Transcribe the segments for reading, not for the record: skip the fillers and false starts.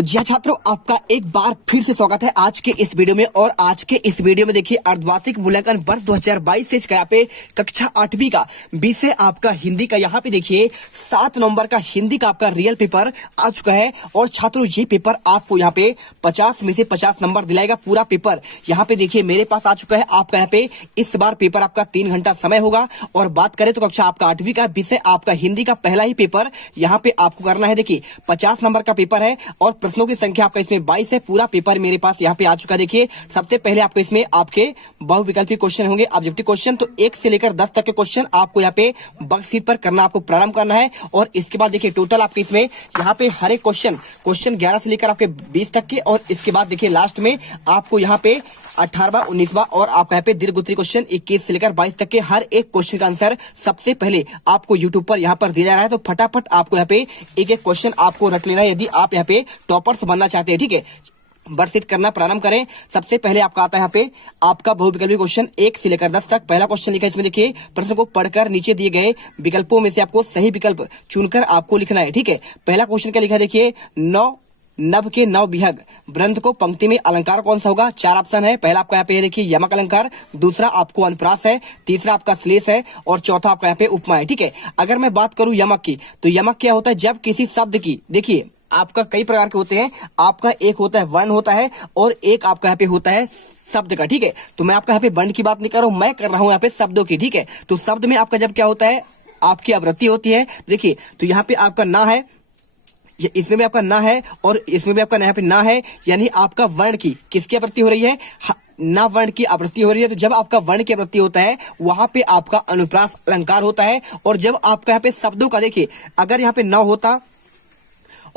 तो जी हाँ छात्रों, आपका एक बार फिर से स्वागत है आज के इस वीडियो में। और आज के इस वीडियो में देखिए अर्धवार्षिक मूल्यांकन वर्ष 2022 से इसका यहाँ पे कक्षा 8वीं का विषय आपका हिंदी का यहाँ पे देखिए 7 नवंबर का हिंदी का आपका रियल पेपर आ चुका है। और छात्रों ये पेपर आपको यहाँ पे 50 में से 50 नंबर दिलाएगा। पूरा पेपर यहाँ पे देखिए मेरे पास आ चुका है। आपका यहाँ पे इस बार पेपर आपका 3 घंटा समय होगा। और बात करें तो कक्षा आपका 8वीं का विषय आपका हिंदी का पहला ही पेपर यहाँ पे आपको करना है। देखिए 50 नंबर का पेपर है और प्रश्नों की संख्या आपका इसमें 22 है। पूरा पेपर मेरे पास यहाँ पे आ चुका है। देखिए सबसे पहले आपको इसमें आपके बहुविकल्पी क्वेश्चन होंगे, ऑब्जेक्टिव क्वेश्चन। तो 1 से लेकर 10 तक के क्वेश्चन आपको यहाँ पे वर्कशीट पर करना, आपको प्रारंभ करना है। और इसके बाद देखिए टोटल आपके इसमें यहाँ पे हर एक क्वेश्चन 11 से लेकर आपके 20 तक के। और इसके बाद देखिए लास्ट में आपको यहाँ पे 18वां 19वां और आपका यहाँ पे दीर्घ उत्तरीय क्वेश्चन 21 से लेकर 22 तक के हर एक क्वेश्चन का आंसर सबसे पहले आपको यूट्यूब पर यहाँ पर दिया जा रहा है। तो फटाफट आपको यहाँ पे एक एक क्वेश्चन आपको रख लेना है यदि आप यहाँ पे टॉपर्स बनना चाहते हैं। ठीक है, वर्कशीट करना प्रारंभ करें। सबसे पहले आपका आता है यहाँ पे आपका बहुविकल्पी क्वेश्चन 1 से लेकर 10 तक। पहला क्वेश्चन लिखा है इसमें, देखिए प्रश्न को पढ़कर नीचे दिए गए विकल्पों में से आपको सही विकल्प चुनकर आपको लिखना है। ठीक है, पहला क्वेश्चन क्या लिखा है, देखिए नव के नव विहग वृंद को पंक्ति में अलंकार कौन सा होगा। 4 ऑप्शन है। पहला आपका यहाँ पे देखिए यमक अलंकार, दूसरा आपको अनुप्रास है, तीसरा आपका श्लेष है और चौथा आपका यहाँ पे उपमा है। ठीक है, अगर मैं बात करूं यमक की, तो यमक क्या होता है, जब किसी शब्द की, देखिए आपका कई प्रकार के होते हैं। आपका एक होता है वर्ण होता है और एक आपका यहाँ पे होता है शब्द का। ठीक है, तो मैं आपका यहाँ पे वर्ण की बात नहीं कर रहा हूं, मैं कर रहा हूं यहाँ पे शब्दों की। ठीक है, तो शब्द में आपका जब क्या होता है, आपकी आवृत्ति होती है। देखिए तो यहाँ पे आपका ना है, इसमें भी आपका ना है और इसमें भी आपका यहाँ पे ना है, यानी आपका वर्ण की किसकी आवृत्ति हो रही है, ना वर्ण की आवृत्ति हो रही है। तो जब आपका वर्ण की आवृत्ति होता है वहां पे आपका अनुप्रास अलंकार होता है। और जब आपका यहाँ पे शब्दों का, देखिए अगर यहाँ पे न होता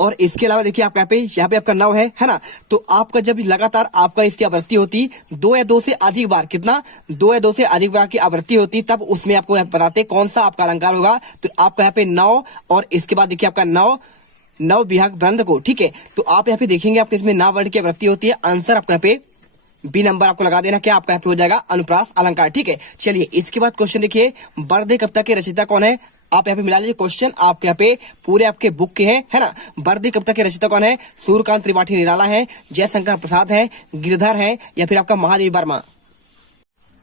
और इसके अलावा देखिए आपका यहाँ पे आपका नव है ना, तो आपका जब लगातार आपका इसकी आवृत्ति होती 2 या 2 से अधिक बार, कितना 2 या 2 से अधिक बार की आवृत्ति होती, तब उसमें आपको बताते कौन सा आपका अलंकार होगा। तो आपका यहाँ पे नव और इसके बाद देखिए आपका नव विहग वृंद को। ठीक है, तो आप यहाँ पे देखेंगे आपके इसमें ना वर्ण की आवृत्ति होती है। आंसर आपका यहाँ पे बी नंबर आपको लगा देना, क्या आपका यहाँ पे हो जाएगा अनुप्रास अलंकार। ठीक है, चलिए इसके बाद क्वेश्चन देखिए बर्दे कविता के रचयिता कौन है। आप यहाँ पे मिला लीजिए क्वेश्चन आपके यहाँ पे पूरे आपके बुक के हैं, है ना। बर्दे कविता के रचयिता कौन है, सूर्यकांत त्रिपाठी निराला है, जयशंकर प्रसाद है, गिरधर है या फिर आपका महादेवी वर्मा।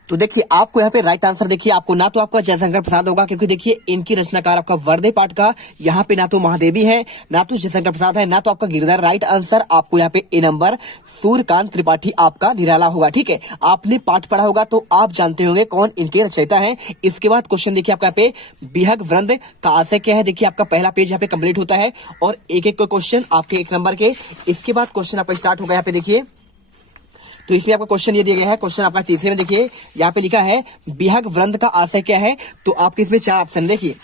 तो देखिए आपको यहाँ पे राइट आंसर, देखिए आपको ना तो आपका जयशंकर प्रसाद होगा, क्योंकि देखिए इनकी रचनाकार आपका वर्दे पाठ का यहाँ पे ना तो महादेवी है, ना तो जयशंकर प्रसाद है, ना तो आपका गिरधर। राइट आंसर आपको यहाँ पे ए नंबर सूर्यकांत त्रिपाठी आपका निराला होगा। ठीक है, आपने पाठ पढ़ा होगा तो आप जानते होंगे कौन इनके रचयिता है। इसके बाद क्वेश्चन देखिए आपका यहाँ पे विहग वृंद का आशय क्या है। देखिए आपका पहला पेज यहाँ पे कंप्लीट होता है और एक एक क्वेश्चन आपके 1 नंबर के। इसके बाद क्वेश्चन आपका स्टार्ट होगा यहाँ पे, देखिए तो इसमें आपका क्वेश्चन ये दिया गया है। क्वेश्चन आपका तीसरे में देखिए यहाँ पे लिखा है विहग वृंद का आशय क्या है। तो आपके इसमें 4 ऑप्शन, देखिए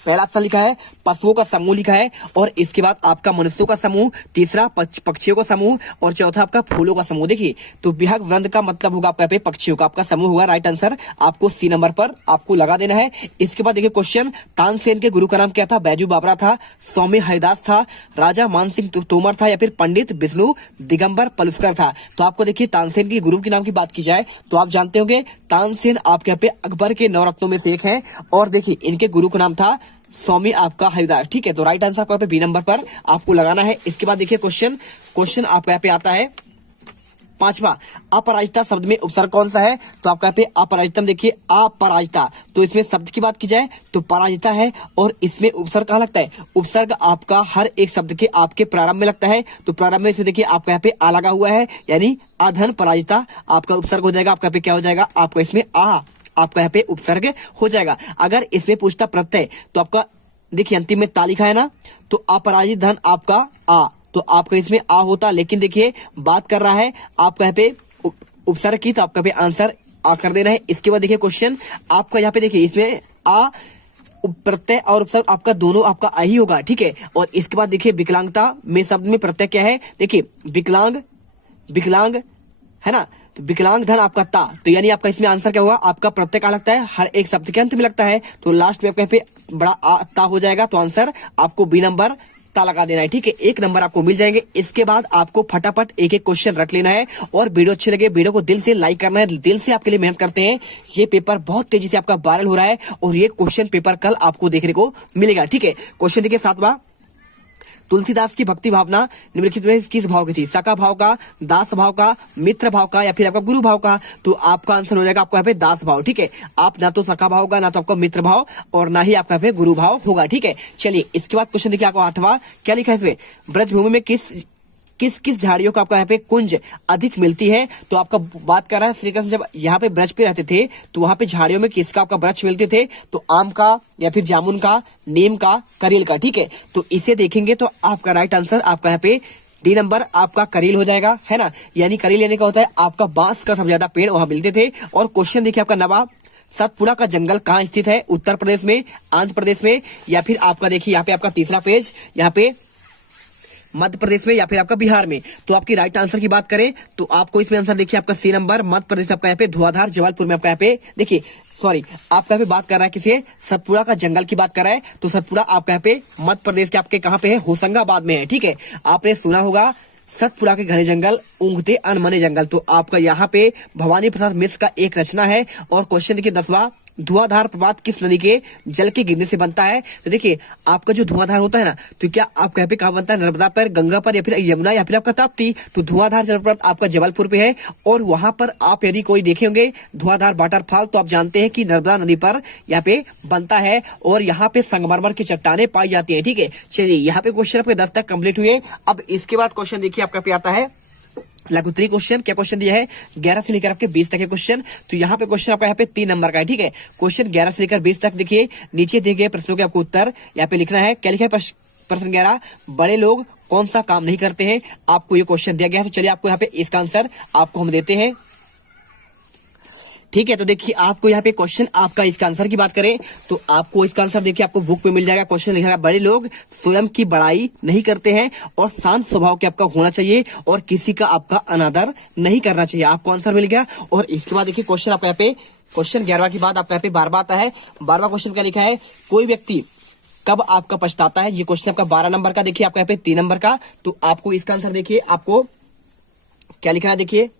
पहला ऑप्शन लिखा है पशुओं का समूह लिखा है, और इसके बाद आपका मनुष्यों का समूह, तीसरा पक्षियों का समूह और चौथा आपका फूलों का समूह। देखिए तो विहग वृंद का मतलब होगा आपका पे पक्षियों का आपका समूह होगा। राइट आंसर आपको सी नंबर पर आपको लगा देना है। इसके बाद देखिए क्वेश्चन तानसेन के गुरु का नाम क्या था। बैजू बावरा था, स्वामी हरिदास था, राजा मान सिंह तोमर था या फिर पंडित विष्णु दिगंबर पलुस्कर था। तो आपको देखिए तानसेन के गुरु के नाम की बात की जाए तो आप जानते होंगे तानसेन आपके यहाँ पे अकबर के 9 रत्नों में से एक है। और देखिए इनके गुरु का नाम था स्वामी आपका हरिदास। ठीक है, तो राइट आंसर आपको बी नंबर पर आपको लगाना है। इसके बाद देखिए क्वेश्चन आपको यहाँ पे आता है 5वां, अपराजिता शब्द में उपसर्ग कौन सा है। तो आपका यहाँ पे अपराजितम, देखिए अपराजिता, तो इसमें शब्द की बात की जाए तो पराजिता है। और इसमें उपसर्ग कहाँ लगता है, उपसर्ग आपका हर एक शब्द के आपके प्रारंभ में लगता है। तो प्रारंभ में इसमें देखिए आपका यहाँ पे आ लगा हुआ है, यानी अधन पराजिता आपका उपसर्ग हो जाएगा। आपका यहाँ पे क्या हो जाएगा, आपका इसमें आपका यहाँ पे उपसर्ग हो जाएगा। अगर इसमें पूछता प्रत्यय तो आपका देखिए अंतिम में ता लिखा है ना, तो अपराजित धन आपका आ, तो आपका इसमें आ होता। लेकिन देखिए बात कर रहा है आपका यहाँ पे उपसर्ग की, तो आपका पे आंसर आ कर देना है। इसके बाद देखिए क्वेश्चन आपका यहाँ पे देखिए इसमें आ प्रत्यय और उपसर्ग आपका दोनों आपका आ ही होगा। ठीक है, और इसके बाद देखिए विकलांगता में शब्द में प्रत्यय क्या है। देखिए विकलांग है ना, तो विकलांग धन आपका ता, तो यानी आपका इसमें आंसर क्या होगा, आपका प्रत्यय क्या लगता है, हर एक शब्द के अंत में लगता है। तो लास्ट में आपका पे बड़ा आ ता हो जाएगा। तो आंसर आपको बी नंबर ता लगा देना है। ठीक है, 1 नंबर आपको मिल जाएंगे। इसके बाद आपको फटाफट एक एक क्वेश्चन रख लेना है। और वीडियो अच्छी लगे वीडियो को दिल से लाइक करना है, दिल से आपके लिए मेहनत करते हैं। ये पेपर बहुत तेजी से आपका वायरल हो रहा है और ये क्वेश्चन पेपर कल आपको देखने को मिलेगा। ठीक है, क्वेश्चन देखिए 7वां, तुलसीदास की भक्ति भावना निम्नलिखित में किस भाव की थी? सखा भाव का, दास भाव का, मित्र भाव का या फिर आपका गुरु भाव का? तो आपका आंसर हो जाएगा आपको यहाँ पे दास भाव। ठीक है, आप ना तो सखा भाव होगा, ना तो आपका मित्र भाव और ना ही आपका यहाँ पे गुरु भाव होगा। ठीक है, चलिए इसके बाद क्वेश्चन देखिए आपको 8वां क्या लिखा है इसमें, ब्रजभूमि में किस किस किस झाड़ियों का आपका यहाँ पे कुंज अधिक मिलती है? तो आपका बात कर रहा है श्री कृष्ण जब यहाँ पे ब्रज पे रहते थे तो वहां पे झाड़ियों में किसका आपका वृक्ष मिलते थे? तो आम का या फिर जामुन का, नीम का, करील का। ठीक है, तो इसे देखेंगे तो आपका राइट आंसर आपका यहाँ पे डी नंबर आपका करील हो जाएगा, है ना। यानी करील लेने का होता है आपका बांस का सबसे ज्यादा पेड़ वहां मिलते थे। और क्वेश्चन देखिए आपका नवाब, सतपुड़ा का जंगल कहाँ स्थित है? उत्तर प्रदेश में, आंध्र प्रदेश में या फिर आपका देखिए यहाँ पे आपका तीसरा पेज, यहाँ पे मध्य प्रदेश में या फिर आपका बिहार में। तो आपकी राइट आंसर की बात करें तो आपको इसमें आंसर देखिए आपका सी नंबर मध्य प्रदेश में आपका यहाँ पे धुआंधार, जबलपुर में आपका यहाँ पे देखिए सॉरी आपका यहाँ पे बात कर रहा है किसी सतपुड़ा का जंगल की बात कर रहा है। तो सतपुड़ा आपका यहाँ पे मध्य प्रदेश के आपके कहाँ पे है? होशंगाबाद में है। ठीक है, आपने सुना होगा सतपुड़ा के घने जंगल ऊँघते अनमने जंगल। तो आपका यहाँ पे भवानी प्रसाद मिश्र का एक रचना है। और क्वेश्चन देखिए 10वां, धुआंधार प्रपात किस नदी के जल के गिरने से बनता है? तो देखिए आपका जो धुआंधार होता है ना, तो क्या आप यहाँ पे कहाँ बनता है? नर्मदा पर, गंगा पर या फिर यमुना या फिर आपका ताप्ती। तो धुआंधार जलप्रपात आपका जबलपुर पे है। और वहां पर आप यदि कोई देखे होंगे धुआंधार वाटरफॉल तो आप जानते हैं कि नर्मदा नदी पर यहाँ पे बनता है और यहाँ पे संगमरमर की चट्टाने पाई जाती है। ठीक है, चलिए यहाँ पे क्वेश्चन आपके 10 तक कंप्लीट हुए। अब इसके बाद क्वेश्चन देखिए आपका पे आता है लघुत्तरी क्वेश्चन। क्या क्वेश्चन दिया है? 11 से लेकर आपके 20 तक के क्वेश्चन। तो यहाँ पे क्वेश्चन आपका यहाँ पे 3 नंबर का है। ठीक है, क्वेश्चन 11 से लेकर 20 तक देखिए नीचे दिए गए प्रश्नों के आपको उत्तर यहाँ पे लिखना है। क्या लिखा है? प्रश्न 11, बड़े लोग कौन सा काम नहीं करते हैं? आपको ये क्वेश्चन दिया गया है। तो चलिए आपको यहाँ पे इसका आंसर आपको हम देते हैं। ठीक है, तो देखिए आपको यहाँ पे क्वेश्चन आपका इसका आंसर की बात करें तो आपको इसका आंसर देखिए आपको बुक पे मिल जाएगा। क्वेश्चन लिखा है बड़े लोग स्वयं की बड़ाई नहीं करते हैं और शांत स्वभाव के आपका होना चाहिए और किसी का आपका अनादर नहीं करना चाहिए। आपको आंसर मिल गया। और इसके बाद देखिए क्वेश्चन आपका यहाँ पे क्वेश्चन 11 के बाद आपका यहाँ पे 12वां आता है। 12वां क्वेश्चन क्या लिखा है? कोई व्यक्ति कब आपका पछताता है? ये क्वेश्चन आपका 12 नंबर का। देखिए आपका यहाँ पे 3 नंबर का। तो आपको इसका आंसर देखिए आपको क्या लिखना है? देखिए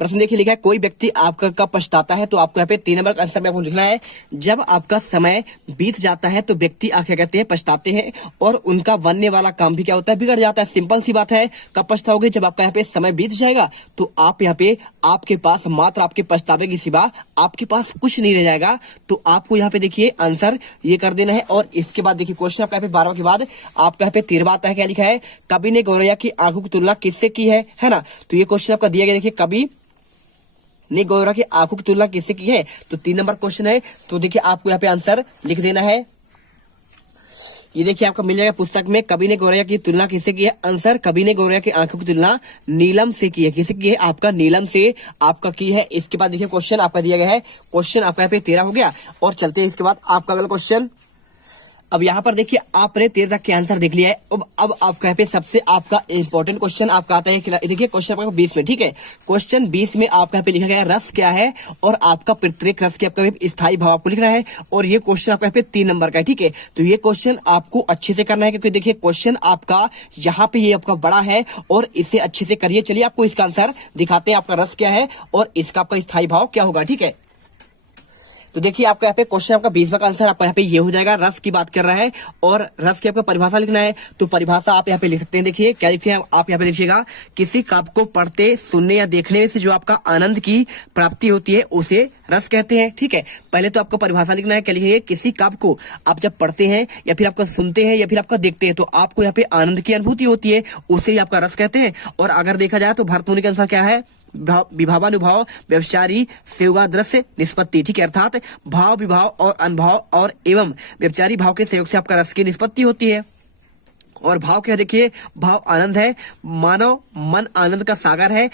प्रश्न देखिए लिखा है कोई व्यक्ति आपका कब पछताता है? तो आपको यहाँ पे 3 नंबर का आंसर में आपको लिखना है जब आपका समय बीत जाता है तो व्यक्ति आप क्या कहते हैं? पछताते हैं और उनका बनने वाला काम भी क्या होता है? बिगड़ जाता है। सिंपल सी बात है। कब पछताओगे? जब आपका यहाँ पे समय बीत जाएगा तो आप यहाँ पे आपके पास मात्र आपके पछतावे के सिवा आपके पास कुछ नहीं रह जाएगा। तो आपको यहाँ पे देखिए आंसर ये कर देना है। और इसके बाद देखिए क्वेश्चन आपका यहाँ पे 12 के बाद आपका यहाँ पे 13वां आता है। क्या लिखा है? कवि ने गौरैया की आंखों की तुलना किससे की है ना। तो ये क्वेश्चन आपका दिया गया। देखिए कवि ने गौरैया की आंखों की तुलना किससे की है? तो 3 नंबर क्वेश्चन है। तो देखिए आपको यहाँ पे आंसर लिख देना है। ये देखिए आपको मिल जाएगा पुस्तक में, कवि ने गौरैया की तुलना किससे की है? आंसर कवि ने गौरैया की आंखों की तुलना नीलम से की है। किससे की है? आपका नीलम से आपका की है। इसके बाद देखिए क्वेश्चन आपका दिया गया है। क्वेश्चन आपका यहाँ पे 13 हो गया। और चलते हैं इसके बाद आपका अगला क्वेश्चन। अब यहाँ पर देखिए आपने 13 तक के आंसर देख लिया है। अब आपका यहाँ पे सबसे आपका इंपॉर्टेंट क्वेश्चन आपका आता है। देखिए क्वेश्चन आपका 20 में। ठीक है, क्वेश्चन 20 में आपका यहाँ पे लिखा गया रस क्या है और आपका प्रत्येक रस के आपका स्थायी भाव आपको लिखना है। और ये क्वेश्चन आपका यहाँ पे 3 नंबर का है। ठीक है, तो ये क्वेश्चन आपको अच्छे से करना है क्योंकि देखिए क्वेश्चन आपका यहाँ पे ये आपका बड़ा है और इसे अच्छे से करिए। चलिए आपको इसका आंसर दिखाते हैं। आपका रस क्या है और इसका आपका स्थायी भाव क्या होगा। ठीक है, तो देखिए आपका यहाँ पे क्वेश्चन आपका 20वां का आंसर आपका यहाँ पे ये हो जाएगा। रस की बात कर रहा है और रस की आपका परिभाषा लिखना है। तो परिभाषा आप यहाँ पे लिख सकते हैं। देखिए क्या लिखते हैं आप यहाँ पे लिखिएगा, किसी काव्य को पढ़ते, सुनने या देखने से जो आपका आनंद की प्राप्ति होती है उसे रस कहते हैं। ठीक है, पहले तो आपको परिभाषा लिखना है। क्या लिखिए? किसी काव्य को आप जब पढ़ते हैं या फिर आपका सुनते हैं या फिर आपका देखते हैं तो आपको यहाँ पे आनंद की अनुभूति होती है, उसे ही आपका रस कहते हैं। और अगर देखा जाए तो भरतमुनि के अनुसार क्या है? विभावानुभाव व्यवचारी सेवा दृश्य निष्पत्ति। ठीक है, अर्थात भाव, विभाव और अनुभाव और एवं व्यवचारी भाव के सहयोग से आपका रस की निष्पत्ति होती है। और भाव क्या? देखिए भाव आनंद है। मानव मन आनंद का सागर है।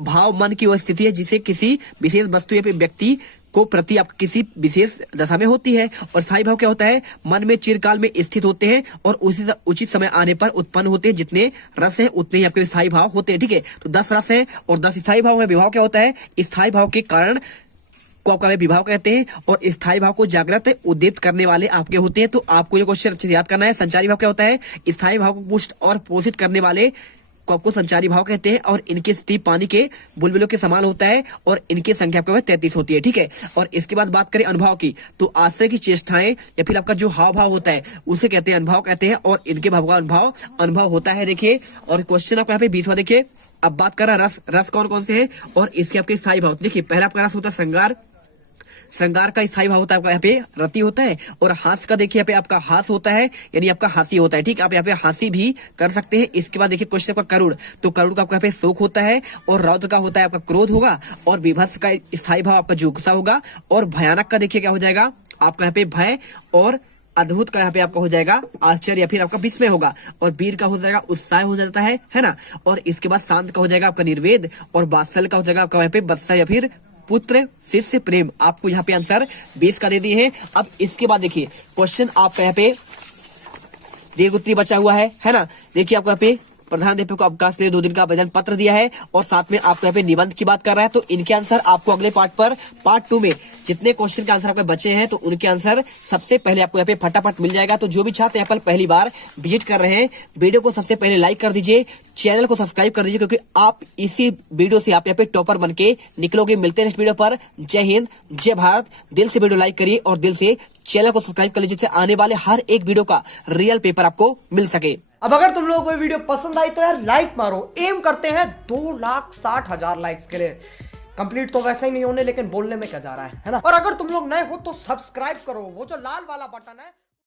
भाव मन की वह स्थिति है जिसे किसी विशेष वस्तु या फिर व्यक्ति को प्रति आप किसी विशेष दशा में होती है। और स्थायी भाव क्या होता है? मन में चिरकाल में स्थित होते हैं और उसी उचित समय आने पर उत्पन्न होते हैं। जितने रस है उतने ही आपके स्थायी भाव होते हैं। ठीक है, तो 10 रस है और 10 स्थायी भाव है। विभाव क्या होता है? स्थायी भाव के कारण को आपका विभाव कहते हैं और स्थायी भाव को जागृत उद्दीप्त करने वाले आपके होते हैं। तो आपको ये क्वेश्चन अच्छे से याद करना है। संचारी भाव क्या होता है? स्थायी भाव को पुष्ट और पोषित करने वाले को आपको संचारी भाव कहते हैं और इनकी स्थिति पानी के बुलबुलों के समान होता है और इनकी संख्या आपके पास 33 होती है। ठीक है, और इसके बाद बात करें अनुभव की, तो आश्रय की चेष्टाएं या फिर आपका जो हाव भाव होता है उसे कहते हैं अनुभव कहते हैं और इनके भाव का अनुभव होता है। देखिए, और क्वेश्चन आपको यहाँ पे 20वां देखिए। अब बात कर रहा रस कौन कौन से हैं और इसके आपके स्थायी भाव। देखिए, पहला आपका रस होता है श्रृंगार, श्रृंगार का स्थायी भाव होता है आपका यहाँ पे रति होता है। और हास का देखिए यहाँ पे आपका हास होता है, यानी आपका हासी होता है। ठीक, आप यहाँ पे हासी भी कर सकते हैं। इसके बाद देखिए क्वेश्चन आपका करुण, तो करुण का आपका यहाँ पे शोक होता है और रौद्र का होता है आपका क्रोध होगा और विभत्स का स्थायी भाव आपका जुगुप्सा होगा और भयानक का देखिए क्या हो जाएगा आपका यहाँ पे भय और अद्भुत का यहाँ पे आपका हो जाएगा आश्चर्य या फिर आपका विस्मय होगा और वीर का हो जाएगा उत्साह हो जाता है ना। और इसके बाद शांत का हो जाएगा आपका निर्वेद और वात्सल का हो जाएगा आपका यहाँ पे वत्सल या फिर पुत्र शिष्य प्रेम। आपको यहाँ पे आंसर 20 का दे दिए हैं। अब इसके बाद देखिए क्वेश्चन आपका यहाँ पे दीर्घ उत्तरी बचा हुआ है ना। देखिए आपको यहाँ पे प्रधानाध्यापक को अवकाश के लिए 2 दिन का आवेदन पत्र दिया है और साथ में आपको यहाँ पे निबंध की बात कर रहा है। तो इनके आंसर आपको अगले पार्ट 2 में जितने क्वेश्चन के आंसर आपके बचे हैं तो उनके आंसर सबसे पहले आपको यहाँ पे फटाफट मिल जाएगा। तो जो भी छात्र यहाँ पर पहली बार विजिट कर रहे हैं, वीडियो को सबसे पहले लाइक कर दीजिए, चैनल को सब्सक्राइब कर दीजिए, क्योंकि आप इसी वीडियो से आप यहाँ पे टॉपर बन के निकलोगे। मिलते हैं नेक्स्ट वीडियो पर। जय हिंद, जय भारत। दिल से वीडियो लाइक करिए और दिल से चैनल को सब्सक्राइब कर लीजिए, जिससे आने वाले हर एक वीडियो का रियल पेपर आपको मिल सके। अब अगर तुम लोगों को ये वीडियो पसंद आई तो यार लाइक मारो। एम करते हैं 2,60,000 लाइक्स के लिए। कंप्लीट तो वैसे ही नहीं होने, लेकिन बोलने में क्या जा रहा है ना। और अगर तुम लोग नए हो तो सब्सक्राइब करो, वो जो लाल वाला बटन है